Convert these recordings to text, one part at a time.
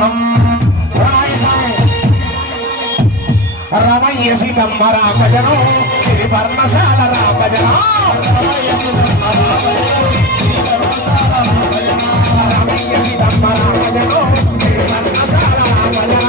వర్ణం రమయ్య సీతమ్మ రామజనం శ్రీ పర్ణశాల రామజనం రమయ్య సీతమ్మ రామజనం శ్రీ పర్ణశాల రామజనం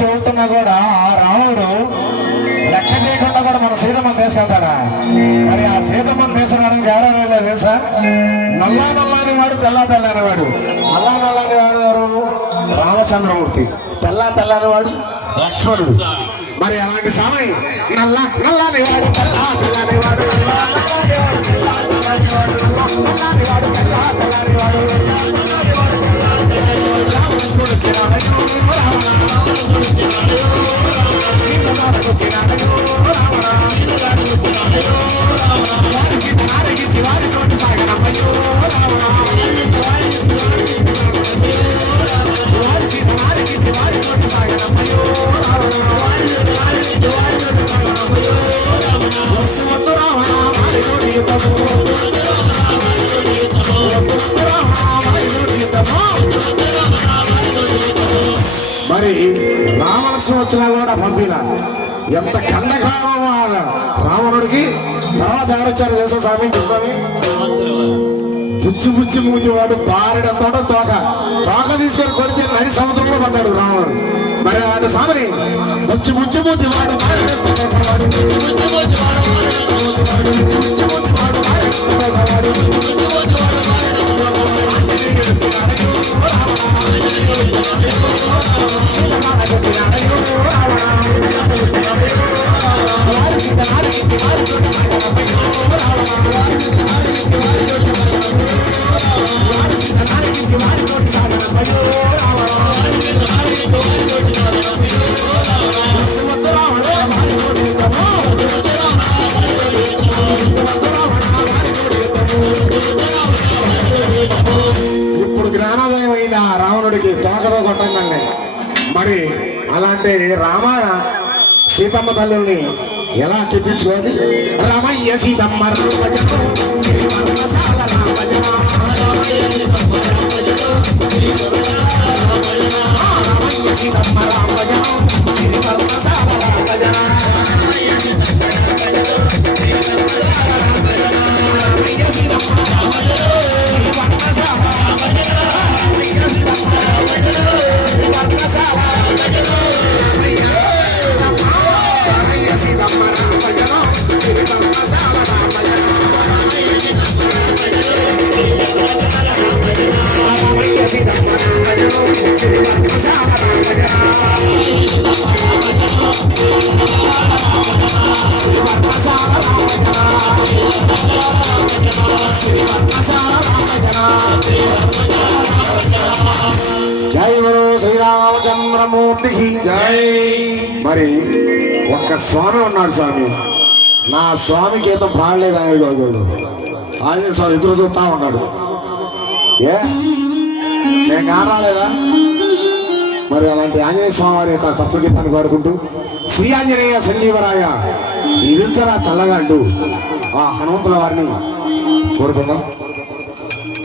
చెబుతున్నా కూడా ఆ రాముడు లెక్క చేయకుండా కూడా మన సీతమ్మని తీసుకెళ్తాడా? మరి ఆ సీతమ్మని తీసుకురావడానికి ఎవరు వెళ్ళారు తెలుసా? నల్లా నల్లాని వాడు తెల్లా తెల్లని వాడు. నల్లా నల్లాని వాడు ఎవరు? రామచంద్రమూర్తి. తెల్లా తెల్లని వాడు లక్ష్మణుడు. మరి అలాంటి స్వామి నల్లా నల్లాని వాడు తెల్లా తెల్లని వాడు మరి రామలక్ష్మణ వచ్చినా కూడా పంపిన ఎంత కండకాలం రావణుడికి. తర్వాత ఎవరొచ్చారు తెలుసా స్వామి? స్వామి బుచ్చి బుచ్చి మూతివాడు బారెడంతో తోక తీసుకొని కొడితే నడి సముద్రంలో పడ్డాడు రావణుడు. మరి అలాంటి స్వామిని బుచ్చి బుచ్చి మూతివాడు ఇప్పుడు జ్ఞానోదయం అయిన రావణుడికి తోకతో కొట్టండి. మరి అలాంటి రామ సీతమ్మ తల్లుల్ని ఎలా కెప్పించుకోవాలి? రమయ్య సీతమ్మ రమయ్య సీతమ్మ రామజనం శ్రీ పర్ణశాల రామజనం జై బలో శ్రీరామచంద్రమూర్తికి జై. మరి ఒక్క స్వామి ఉన్నాడు స్వామి. నా స్వామి గీతం పాడలేదు ఆయన ఆంజనేయ స్వామి ఎదురు చూస్తా ఉన్నాడు. ఏ నేను కారాలేదా? మరి అలాంటి ఆంజనేయ స్వామి వారి యొక్క తత్వగీతాన్ని పాడుకుంటూ శ్రీ ఆంజనేయ సంజీవరాయ నిలుచరా చల్లగా అంటూ ఆ హనుమంతుల వారిని కోరుకుందాం.